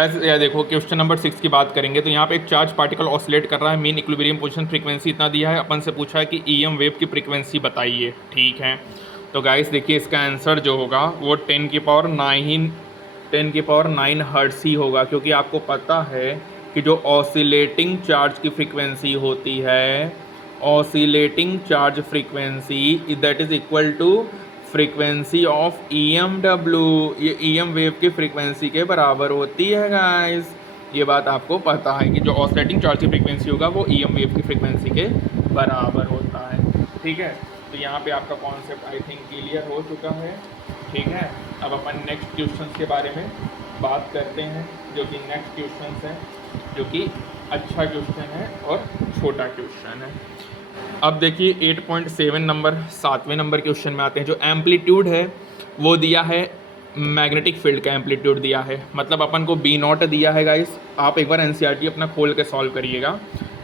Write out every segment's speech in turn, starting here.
या देखो question number 6 की बात करेंगे तो यहाँ पे एक चार्ज पार्टिकल ऑसिलेट कर रहा है, मीन इक्विलिब्रियम पोजीशन, फ्रीक्वेंसी इतना दिया है, अपन से पूछा है कि ईएम वेव की फ्रीक्वेंसी बताइए। ठीक है, तो गाइस देखिए इसका आंसर जो होगा वो 10 की पावर 9 हर्ट्ज़ ही होगा, क्योंकि आपको पता है कि जो ऑसिलेटिंग चार्ज की फ्रीक्वेंसी होती है, oscillating charge frequency that is equal to frequency of EMW, ये EM वेव की फ्रीक्वेंसी के बराबर होती है गाइस। ये बात आपको पता है कि जो ऑसिलेटिंग चार्ज की फ्रीक्वेंसी होगा वो EM वेव की फ्रीक्वेंसी के बराबर होता है। ठीक है, तो यहाँ पे आपका कॉन्सेप्ट आई थिंक क्लियर हो चुका है। ठीक है, अब अपन नेक्स्ट क्वेश्चन के बारे में बात करते हैं, जो कि नेक्स्ट क्वेश्चन है, जो कि अच्छा क्वेश्चन है और छोटा क्वेश्चन है। अब देखिए 8.7 नंबर 7वें नंबर क्वेश्चन में आते हैं। जो एम्पलीट्यूड है वो दिया है, मैग्नेटिक फील्ड का एम्पलीट्यूड दिया है, मतलब अपन को B0 दिया है गाइस। आप एक बार NCERT अपना खोल के सॉल्व करिएगा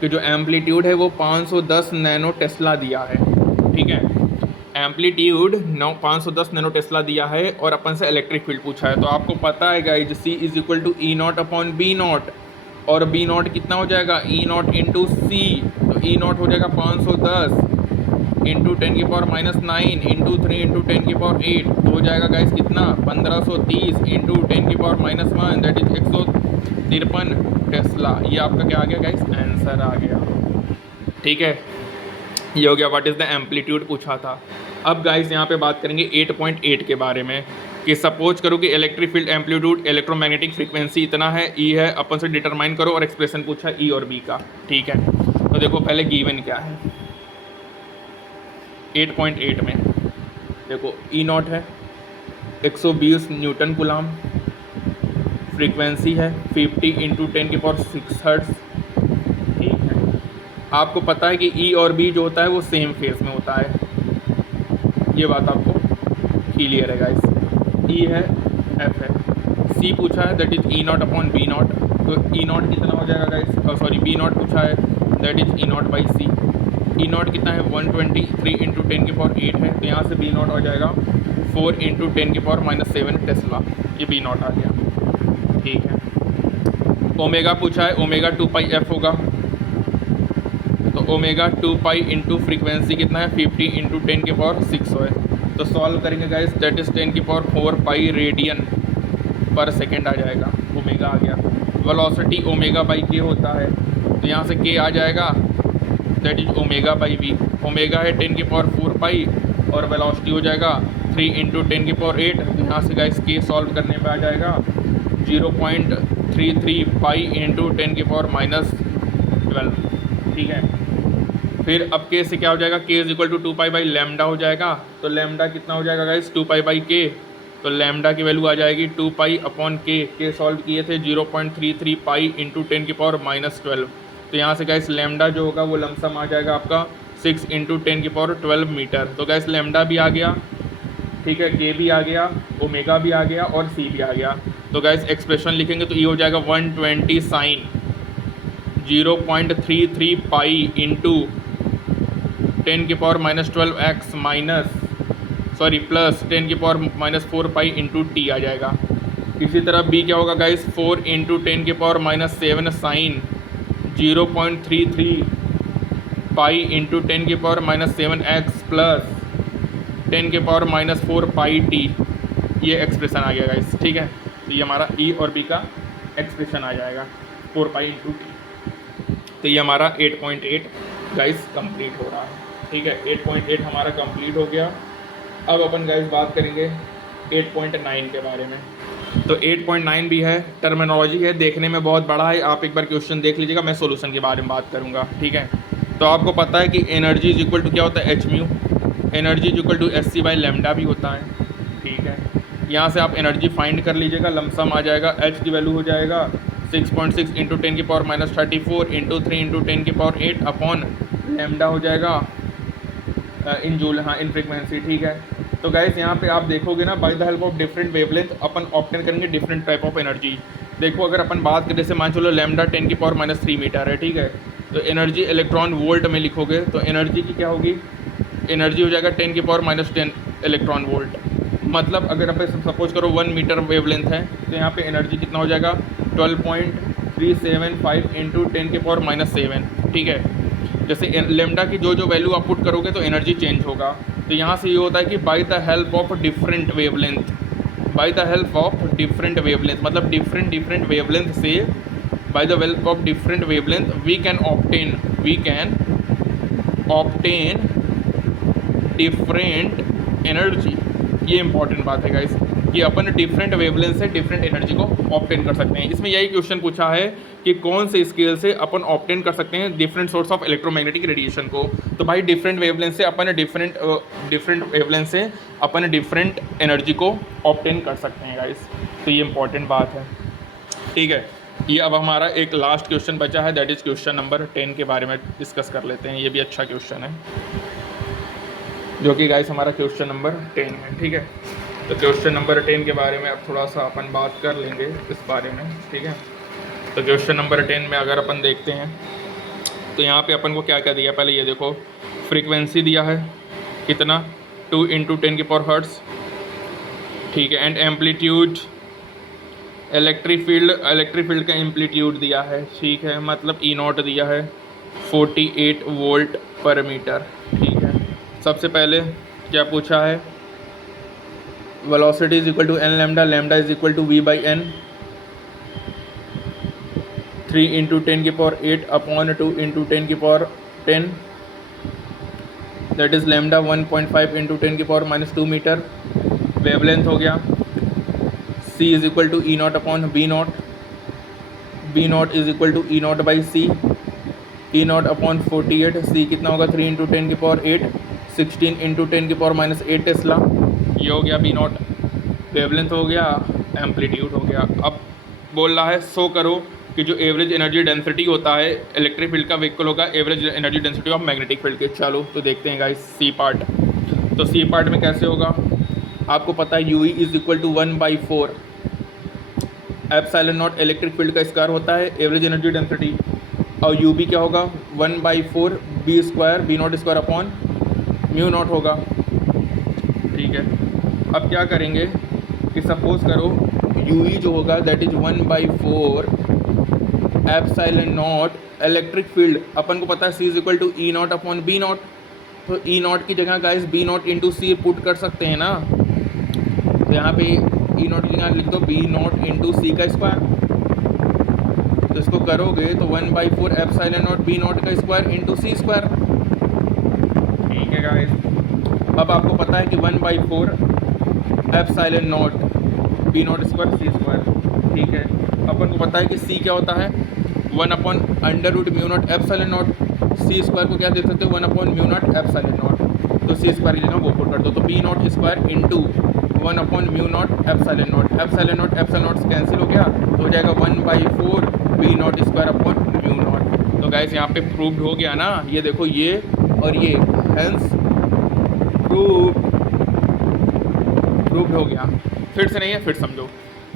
कि जो एम्पलीट्यूड है वो 510 नैनो टेस्ला दिया है। ठीक है, एम्पलीट्यूड 510 नैनो टेस्ला दिया है और अपन से इलेक्ट्रिक फील्ड पूछा है। तो आपको पता है guys C is equal to E0 upon B0, और B0 कितना हो जाएगा E0 इंटू C, तो E0 हो जाएगा 510 इंटू 10⁻⁻9 इंटू 3 इंटू 10⁸, तो हो जाएगा गाइस कितना 1530 इंटू 10⁻⁻1 दैट इज 153 टेस्ला। ये आपका क्या आ गया गाइस, आंसर आ गया। ठीक है, ये हो गया व्हाट इज़ द एम्पलीट्यूड पूछा था। अब गाइस यहाँ पे बात करेंगे 8.8 के बारे में कि सपोज करो कि electric field amplitude electromagnetic frequency इतना है, ई है, अपन से डिटरमाइन करो, और एक्सप्रेशन पूछा ई और बी का। ठीक है, तो देखो पहले गिवन क्या है 8.8 में। देखो E0 है 120 न्यूटन कुलाम, फ्रीक्वेंसी है 50 इंटू 10⁶ हर्ट्ज़। ठीक है, आपको पता है कि ई और बी जो होता है वो सेम फेज में होता है, ये बात आपको क्लियर है गाइस। ई है, एफ है, सी पूछा है that is E0 upon B0, तो E0 कितना हो जाएगा गाइस, सॉरी B0 पूछा है that is E0 by C. E0 कितना है 123 इंटू 10⁸ है, तो यहाँ से B0 हो जाएगा 4 इंटू 10⁻⁻7 टेस्ला, ये B0 आ गया। ठीक है, ओमेगा पूछा है, ओमेगा 2πf होगा, तो ओमेगा 2π इंटू फ्रीक्वेंसी कितना है 50 इंटू 10⁶ है, तो सॉल्व करेंगे गाइस दैट इज 10⁴ रेडियन पर सेकेंड आ जाएगा, ओमेगा आ गया। वेलोसिटी ओमेगा बाई के होता है, तो यहाँ से के आ जाएगा that is omega by v. Omega है 10⁴ और वेलोसिटी हो जाएगा 3 इंटू 10⁸, तो यहाँ से गाइस के सॉल्व करने पे आ जाएगा 0.33 पाई इंटू 10⁻⁻12। ठीक है, फिर अब के से क्या हो जाएगा, K is equal to 2π by lambda हो जाएगा, तो लैम्डा कितना हो जाएगा गाइस 2π बाई के, तो लैम्डा की वैल्यू आ जाएगी 2π अपॉन के सॉल्व किए थे 0.33 पाई इंटू 10⁻⁻12, तो यहाँ से गाइस लैम्डा जो होगा वो लमसम आ जाएगा आपका 6 इंटू 10⁻12 मीटर, तो गाइस लैम्डा भी आ गया। ठीक है, के भी आ गया, ओमेगा भी आ गया और सी भी आ गया, तो गाइस एक्सप्रेशन लिखेंगे तो ये हो जाएगा 120 sine 0.33 pi into 10⁻⁻12x minus sorry plus 10⁻⁻4 pi into T आ जाएगा। इसी तरह बी क्या होगा guys 4 into 10⁻⁷ sine 0.33 pi into 10⁻⁷x plus 10⁻⁻4 pi T, ये एक्सप्रेशन आ गया गाइस। ठीक है, तो ये हमारा ई और बी का एक्सप्रेशन आ जाएगा 4 पाई इंटू टी। तो ये हमारा 8.8 गाइस कंप्लीट हो रहा है। ठीक है, 8.8 हमारा कंप्लीट हो गया। अब अपन गाइस बात करेंगे 8.9 के बारे में। तो 8.9 भी है, टर्मिनोलॉजी है, देखने में बहुत बड़ा है, आप एक बार क्वेश्चन देख लीजिएगा, मैं सॉल्यूशन के बारे में बात करूँगा। ठीक है, तो आपको पता है कि एनर्जी इज इक्वल टू क्या होता है, H mu, energy is equal to SC by lambda भी होता है। ठीक है, यहाँ से आप एनर्जी फाइंड कर लीजिएगा, लमसम आ जाएगा, एच की वैल्यू हो जाएगा 6.6 into 10⁻⁻34 into 3 into 10⁸ upon lambda हो जाएगा इन जूल, हाँ इन फ्रीक्वेंसी। ठीक है, तो गाइस यहाँ पे आप देखोगे ना, bye the help of different wavelength upon obtain करेंगे डिफरेंट टाइप ऑफ एनर्जी। देखो अगर अपन बात करें, जैसे मान चलो लैम्डा 10⁻³ मीटर है। ठीक है, तो एनर्जी इलेक्ट्रॉन वोल्ट में लिखोगे तो एनर्जी की क्या होगी, एनर्जी हो जाएगा 10⁻10 इलेक्ट्रॉन वोल्ट। मतलब अगर अपन सपोज करो 1 मीटर वेवलेंथ है, तो यहाँ पे एनर्जी कितना हो जाएगा 12.375 इंटू 10⁻⁻7, ठीक है। जैसे लेमडा की जो जो वैल्यू आप पुट करोगे तो एनर्जी चेंज होगा। तो यहाँ से ये होता है कि by the help of different wavelength, by the help of different wavelength मतलब डिफरेंट वेवलेंथ से, by the help of different wavelength we can obtain different energy. ये इंपॉर्टेंट बात है गाइस कि अपन डिफरेंट वेवलेंथ से डिफरेंट एनर्जी को obtain कर सकते हैं। इसमें यही क्वेश्चन पूछा है कि कौन से स्केल से अपन ऑब्टेन कर सकते हैं different source of electromagnetic radiation को। तो भाई डिफरेंट वेवलेंथ से अपन डिफरेंट एनर्जी को ऑब्टेन कर सकते हैं गाइस। तो ये इंपॉर्टेंट बात है, ठीक है। ये अब हमारा एक लास्ट क्वेश्चन बचा है, दैट इज़ क्वेश्चन नंबर 10 के बारे में डिस्कस कर लेते हैं। ये भी अच्छा क्वेश्चन है जो कि गाइस हमारा क्वेश्चन नंबर 10 है, ठीक है। तो क्वेश्चन नंबर 10 के बारे में अब थोड़ा सा अपन बात कर लेंगे इस बारे में, ठीक है। तो क्वेश्चन नंबर 10 में अगर अपन देखते हैं तो यहाँ पे अपन को क्या क्या दिया, पहले ये देखो फ्रीक्वेंसी दिया है कितना 2 × 10⁻⁻⁻, ठीक है। एंड एम्पलीट्यूड, इलेक्ट्रिक फील्ड का एम्पलीट्यूड दिया है, ठीक है। मतलब E0 दिया है 48 वोल्ट पर मीटर, ठीक है। सबसे पहले क्या पूछा है, velocity is equal to n lambda, lambda is equal to v/n 3 × 10⁸ upon 2 × 10⁻10, that is lambda 1.5 × 10⁻⁻2 metre. Wavelength हो गया c is equal to E0 upon B0, B0 is equal to E0/c, E0 upon 48, c कितना होगा 3 × 10⁸, 16 × 10⁻⁸8 Tesla. ये हो गया B0, wavelength हो गया, amplitude हो गया। अब बोल रहा है शो करो कि जो एवरेज एनर्जी डेंसिटी होता है इलेक्ट्रिक फील्ड का वेक्टर होगा average energy density of magnetic field के। चलो तो देखते हैं गाइस सी पार्ट। तो सी पार्ट में कैसे होगा, आपको पता है UE is equal to 1/4 epsilon naught electric field का स्क्वायर होता है एवरेज एनर्जी डेंसिटी, और UB क्या होगा 1/4 B², अपॉन μ0 होगा, ठीक है। अब क्या करेंगे कि सपोज करो UE जो होगा that is 1/4 epsilon naught electric field, अपन को पता है C is equal to E0 upon B0, तो E0 की जगह गाइस B0 × C पुट कर सकते हैं ना। तो यहाँ पे E0 की जगह लिख दो B0 × C का स्क्वायर, तो इसको करोगे तो 1/4 एप्सिलॉन नॉट B0 का स्क्वायर × C², ठीक है गाइस। अब आपको पता है कि 1/4 एप्सिलॉन नॉट B0² C², ठीक है। अपन को पता है कि C क्या होता है 1/√μ0 एप्सिलॉन नॉट, C² को क्या देख सकते हो 1/μ0 एप्सिलॉन नॉट, तो C² की जगह वो पुट कर दो, तो B0² × 1/μ0 epsilon naught, epsilon naught cancel हो गया तो हो जाएगा 1/4 B0² अपॉन μ0। तो गाइस यहाँ पे प्रूव्ड हो गया ना, ये देखो ये और ये, हेंस प्रूव्ड हो गया। फिर से नहीं है, फिर समझो।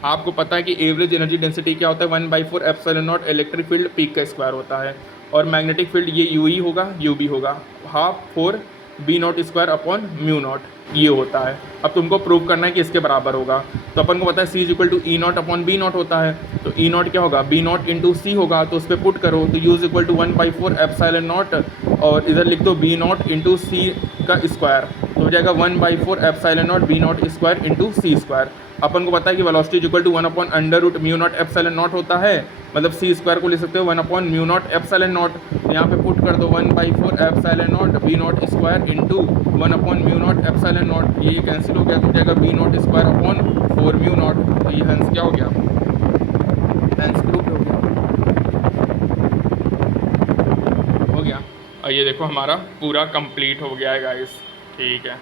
आपको पता है कि एवरेज एनर्जी डेंसिटी क्या होता है 1/4 epsilon naught electric field peak का स्क्वायर होता है, और मैग्नेटिक फील्ड ये UE होगा UB होगा 1/2 B0² अपॉन μ0 ये होता है। अब तुमको प्रूव करना है कि इसके बराबर होगा, तो अपन को पता है C is equal to E0 upon B0 होता है, तो E0 क्या होगा B0 × C होगा, तो उस पर पुट करो तो U is equal to 1/4 epsilon naught, और इधर लिख दो B0 × C का स्क्वायर, तो हो जाएगा 1/4 एप्सिलॉन नॉट B0² × C²। अपन को पता है कि velocity is equal to 1/√μ0 epsilon naught होता है, मतलब C² को लिख सकते हो 1/μ0 एप्सिलॉन नॉट, यहाँ पे पुट कर दो 1/4 epsilon naught B0² × 1/μ0 epsilon naught, ये कैंसिल हो गया तो जाएगा B0² अपॉन 4μ0, तो ये हेंस क्या हो गया, हेंस प्रूफ हो गया। और ये देखो हमारा पूरा कंप्लीट हो गया है गाइस, ठीक है।